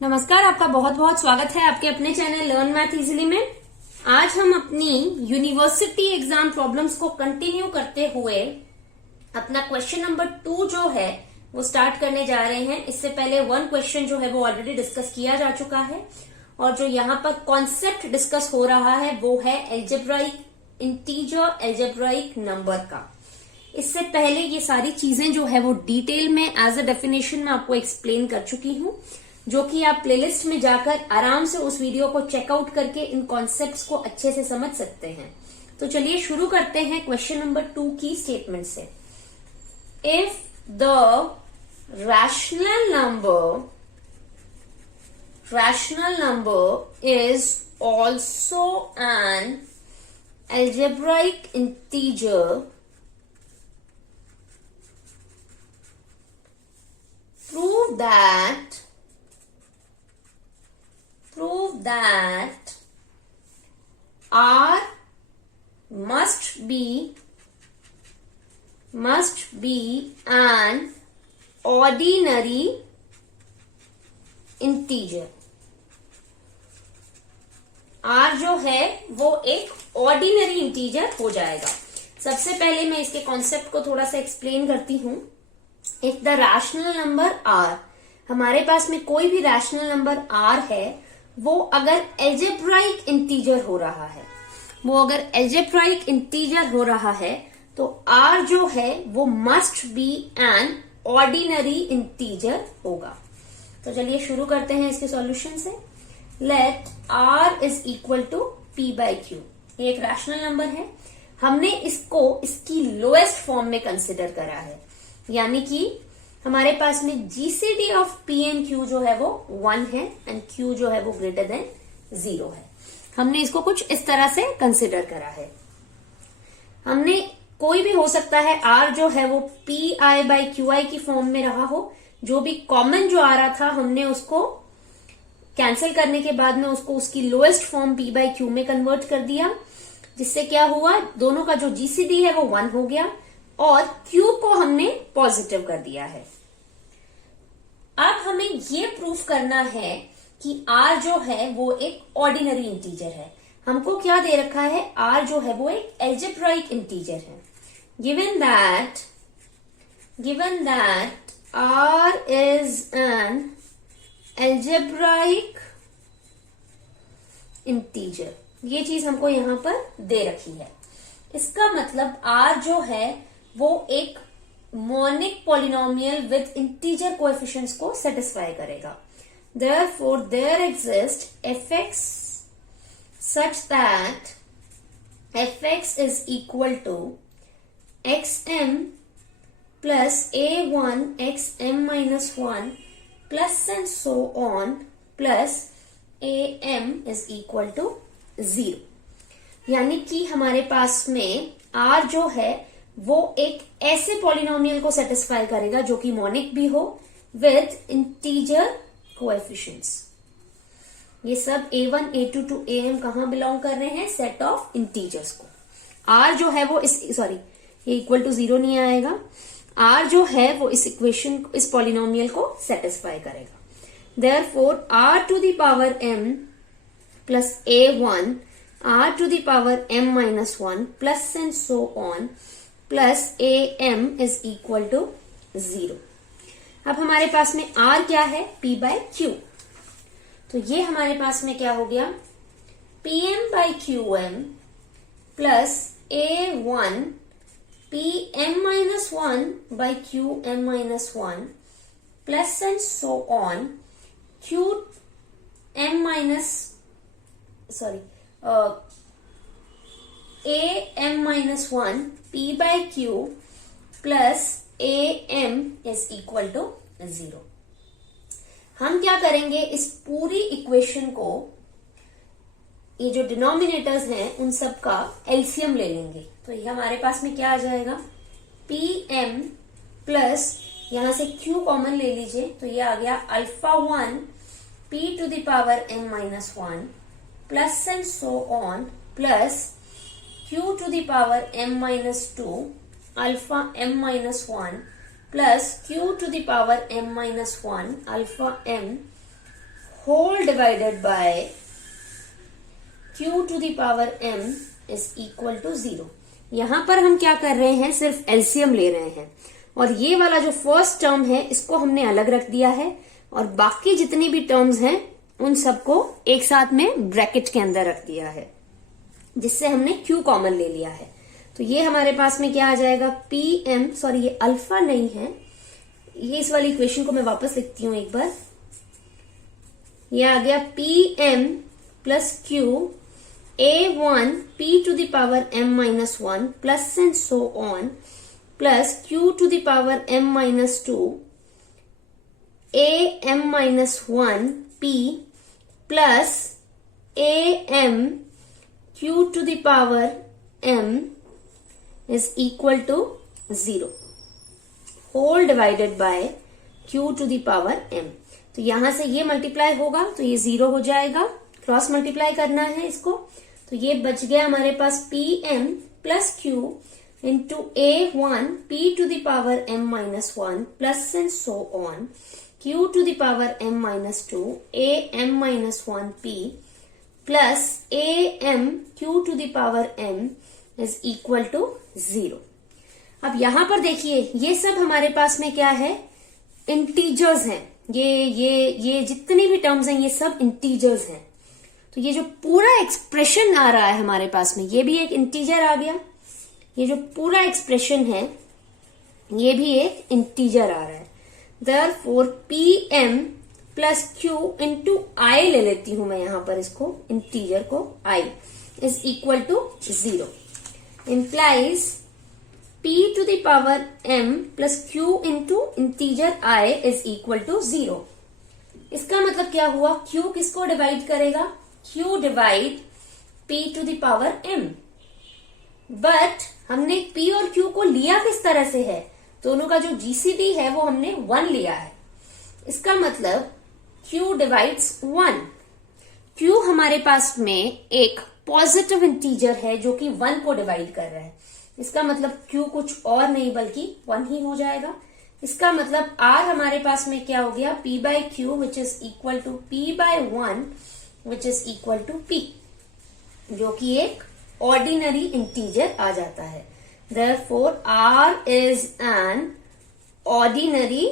नमस्कार, आपका बहुत बहुत स्वागत है आपके अपने चैनल लर्न मैथ इजीली में। आज हम अपनी यूनिवर्सिटी एग्जाम प्रॉब्लम्स को कंटिन्यू करते हुए अपना क्वेश्चन नंबर 2 जो है वो स्टार्ट करने जा रहे हैं। इससे पहले 1 क्वेश्चन जो है वो ऑलरेडी डिस्कस किया जा चुका है और जो यहाँ पर कॉन्सेप्ट डिस्कस हो रहा है वो है एल्जेब्राइक इंटीजर एल्जेब्राइक नंबर का। इससे पहले ये सारी चीजें जो है वो डिटेल में एज अ डेफिनेशन में आपको एक्सप्लेन कर चुकी हूँ, जो कि आप प्लेलिस्ट में जाकर आराम से उस वीडियो को चेकआउट करके इन कॉन्सेप्ट्स को अच्छे से समझ सकते हैं। तो चलिए शुरू करते हैं क्वेश्चन नंबर 2 की स्टेटमेंट से। If the rational number is also an algebraic integer, prove that R must be an ordinary integer। R जो है वो एक ऑर्डिनरी इंटीजर हो जाएगा। सबसे पहले मैं इसके कॉन्सेप्ट को थोड़ा सा एक्सप्लेन करती हूँ। If the rational number R, हमारे पास में कोई भी रैशनल नंबर R है, वो अगर एल्जेब्राइक इंटीजर हो रहा है, तो R जो है वो must be an ordinary integer होगा। तो चलिए शुरू करते हैं इसके सॉल्यूशन से। Let R is equal to P by Q. ये एक रैशनल नंबर है, हमने इसको इसकी लोएस्ट फॉर्म में कंसिडर करा है, यानी कि हमारे पास में GCD of P and Q जो है वो 1 है एंड क्यू जो है वो ग्रेटर देन 0 है। हमने इसको कुछ इस तरह से कंसिडर करा है। हमने कोई भी हो सकता है आर जो है वो P I by Q I की फॉर्म में रहा हो। जो भी कॉमन जो आ रहा था हमने उसको कैंसिल करने के बाद में उसको उसकी lowest form P by Q में कन्वर्ट कर दिया, जिससे क्या हुआ, दोनों का जो जीसीडी है वो 1 हो गया और Q को हमने पॉजिटिव कर दिया है। अब हमें ये प्रूफ करना है कि R जो है वो एक ऑर्डिनरी इंटीजर है। हमको क्या दे रखा है, R जो है वो एक एल्जेब्राइक इंटीजर है। Given that R is N algebraic integer, ये चीज हमको यहां पर दे रखी है। इसका मतलब R जो है वो एक monic polynomial with integer coefficients को सेटिस्फाई करेगा। Therefore, there exists fx such that fx is equal to xm plus a1 xm minus 1 plus and so on plus am is equal to 0। यानी कि हमारे पास में R जो है वो एक ऐसे पॉलिनोमियल को सेटिस्फाई करेगा जो कि मोनिक भी हो विद इंटीजर कोएफिशिएंट्स। ये सब a1 a2 टू am कहां बिलोंग कर रहे हैं, सेट ऑफ इंटीजर्स को। R जो है वो ये इक्वल टू 0 नहीं आएगा। R जो है वो इस इक्वेशन इस पॉलिनोमियल को सेटिस्फाई करेगा। Therefore, R to the power m plus a1 R to the power m minus 1 plus and so on plus am is equal to 0। अब हमारे पास में R क्या है, P बाई क्यू। तो ये हमारे पास में क्या हो गया, Pm by Q M plus a1 Pm minus 1 by Q M minus 1 plus and so on Q M minus am minus 1 p by q plus am is equal to 0। हम क्या करेंगे, इस पूरी इक्वेशन को, ये जो डिनोमिनेटर्स हैं उन सब का एलसीएम ले लेंगे। तो ये हमारे पास में क्या आ जाएगा, pm प्लस यहां से q कॉमन ले लीजिए, तो ये आ गया alpha 1 p to the power m minus 1 plus and so on plus q to the power m minus 2 alpha m minus 1 plus q to the power m minus 1 alpha m whole divided by q to the power m is equal to 0। यहां पर हम क्या कर रहे हैं, सिर्फ LCM ले रहे हैं और ये वाला जो फर्स्ट टर्म है इसको हमने अलग रख दिया है और बाकी जितनी भी टर्म्स हैं उन सबको एक साथ में ब्रैकेट के अंदर रख दिया है, जिससे हमने q कॉमन ले लिया है। तो ये हमारे पास में क्या आ जाएगा, pm, सॉरी ये अल्फा नहीं है, ये इस वाली इक्वेशन को मैं वापस लिखती हूं एक बार। ये आ गया pm plus q a1 p to the power m minus 1 plus and so on plus q to the power m minus 2 a m minus 1 p plus a m q to the power m is equal to 0 whole divided by q to the power m। तो यहां से ये multiply होगा तो ये 0 हो जाएगा, cross multiply करना है इसको, तो ये बच गया हमारे पास pm plus q into a1 p to the power m minus 1 plus and so on q to the power m minus 2 a m minus 1 p plus a m q to the power m is equal to 0। अब यहां पर देखिए ये सब हमारे पास में क्या है, इंटीजर्स हैं। ये जितनी भी टर्म्स हैं ये सब इंटीजर्स हैं। तो ये जो पूरा एक्सप्रेशन आ रहा है हमारे पास में, ये भी एक इंटीजर आ गया। ये जो पूरा एक्सप्रेशन है ये भी एक इंटीजर आ रहा है। Therefore pm plus q into i ले लेती हूं मैं यहां पर इसको, इंटीजर को i is equal to 0 implies p to the power m plus q into integer I is equal to 0। इसका मतलब क्या हुआ, q किसको डिवाइड करेगा, q divide p to the power m। But हमने p और q को लिया किस तरह से है, दोनों का जो जीसीडी है वो हमने 1 लिया है। इसका मतलब q डिवाइड्स 1। q हमारे पास में एक पॉजिटिव इंटीजर है जो कि 1 को डिवाइड कर रहा है। इसका मतलब q कुछ और नहीं बल्कि 1 ही हो जाएगा। इसका मतलब r हमारे पास में क्या हो गया, p by q which is equal to p by 1 which is equal to p, जो कि एक ऑर्डिनरी इंटीजर आ जाता है। Therefore r is an ordinary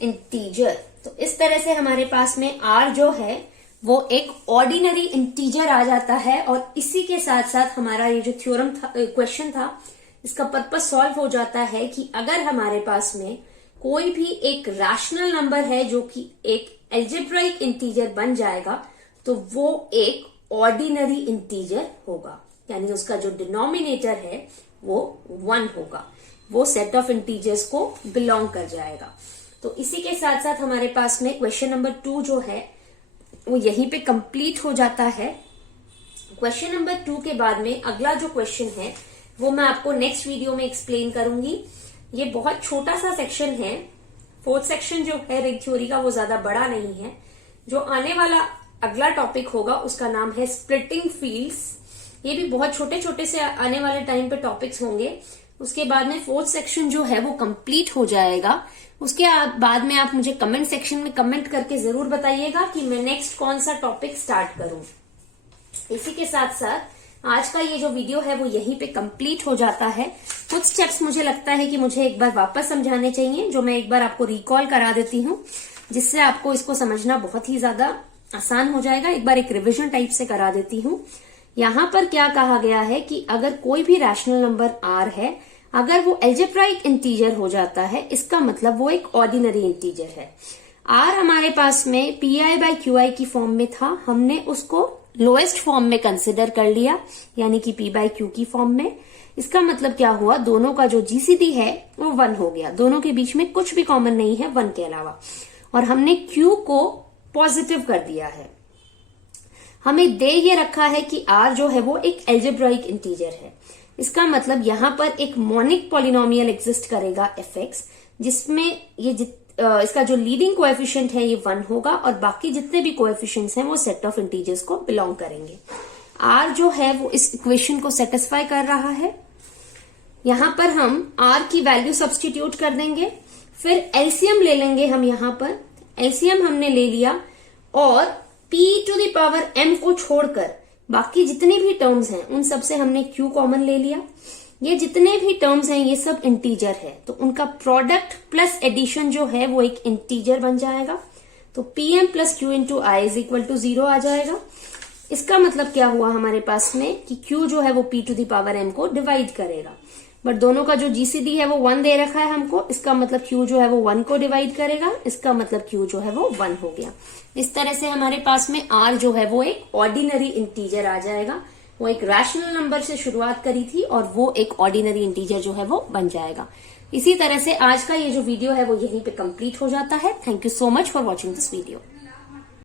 integer. तो इस तरह से हमारे पास में r जो है वो एक ऑर्डिनरी इंटीजर आ जाता है और इसी के साथ साथ हमारा ये जो थ्योरम था, क्वेश्चन था, इसका पर्पस सॉल्व हो जाता है कि अगर हमारे पास में कोई भी एक रैशनल नंबर है जो कि एक एल्जेब्राइक इंटीजर बन जाएगा तो वो एक ऑर्डिनरी इंटीजर होगा, यानी उसका जो डिनोमिनेटर है वो 1 होगा, वो सेट ऑफ इंटीजर्स को बिलोंग कर जाएगा। तो इसी के साथ साथ हमारे पास में क्वेश्चन नंबर 2 जो है वो यहीं पे कंप्लीट हो जाता है। क्वेश्चन नंबर 2 के बाद में अगला जो क्वेश्चन है वो मैं आपको नेक्स्ट वीडियो में एक्सप्लेन करूंगी। ये बहुत छोटा सा सेक्शन है, फोर्थ सेक्शन जो है रिंग थ्योरी का वो ज्यादा बड़ा नहीं है। जो आने वाला अगला टॉपिक होगा उसका नाम है स्प्लिटिंग फील्ड्स। ये भी बहुत छोटे छोटे से आने वाले टाइम पे टॉपिक्स होंगे। उसके बाद में फोर्थ सेक्शन जो है वो कंप्लीट हो जाएगा। उसके बाद में आप मुझे कमेंट सेक्शन में कमेंट करके जरूर बताइएगा कि मैं नेक्स्ट कौन सा टॉपिक स्टार्ट करूं। इसी के साथ साथ आज का ये जो वीडियो है वो यहीं पे कंप्लीट हो जाता है। कुछ स्टेप्स मुझे लगता है कि मुझे एक बार वापस समझाने चाहिए, जो मैं एक बार आपको रिकॉल करा देती हूँ, जिससे आपको इसको समझना बहुत ही ज्यादा आसान हो जाएगा। एक बार एक रिविजन टाइप से करा देती हूँ। यहाँ पर क्या कहा गया है कि अगर कोई भी रैशनल नंबर r है, अगर वो एल्जेब्राइक इंटीजर हो जाता है, इसका मतलब वो एक ऑर्डिनरी इंटीजर है। r हमारे पास में pi बाय qi की फॉर्म में था, हमने उसको लोएस्ट फॉर्म में कंसिडर कर लिया, यानी कि p बाय q की फॉर्म में। इसका मतलब क्या हुआ, दोनों का जो जीसीडी है वो 1 हो गया, दोनों के बीच में कुछ भी कॉमन नहीं है 1 के अलावा, और हमने q को पॉजिटिव कर दिया है। हमें दे ये रखा है कि r जो है वो एक एल्जेब्राइक इंटीजर है। इसका मतलब यहां पर एक मोनिक पॉलिनोमियल एग्जिस्ट करेगा fx, जिसमें ये इसका जो लीडिंग कोएफिशिएंट है ये 1 होगा और बाकी जितने भी कोएफिशिएंट्स हैं वो सेट ऑफ इंटीजर्स को बिलोंग करेंगे। r जो है वो इस इक्वेशन को सेटिस्फाई कर रहा है। यहां पर हम r की वैल्यू सब्स्टिट्यूट कर देंगे, फिर एलसीएम ले लेंगे हम यहाँ पर। एलसीएम हमने ले लिया और p to the power m को छोड़कर बाकी जितनी भी टर्म्स हैं उन सब से हमने q कॉमन ले लिया। ये जितने भी टर्म्स हैं ये सब इंटीजर है, तो उनका प्रोडक्ट प्लस एडिशन जो है वो एक इंटीजर बन जाएगा। तो pm plus q into I is equal to 0 आ जाएगा। इसका मतलब क्या हुआ हमारे पास में कि q जो है वो p to the power m को डिवाइड करेगा, बट दोनों का जो जीसीडी है वो 1 दे रखा है हमको, इसका मतलब q जो है वो 1 को डिवाइड करेगा, इसका मतलब q जो है वो 1 हो गया। इस तरह से हमारे पास में r जो है वो एक ऑर्डिनरी इंटीजर आ जाएगा। वो एक रैशनल नंबर से शुरुआत करी थी और वो एक ऑर्डिनरी इंटीजर जो है वो बन जाएगा। इसी तरह से आज का ये जो वीडियो है वो यहीं पे कंप्लीट हो जाता है। Thank you so much for watching this video.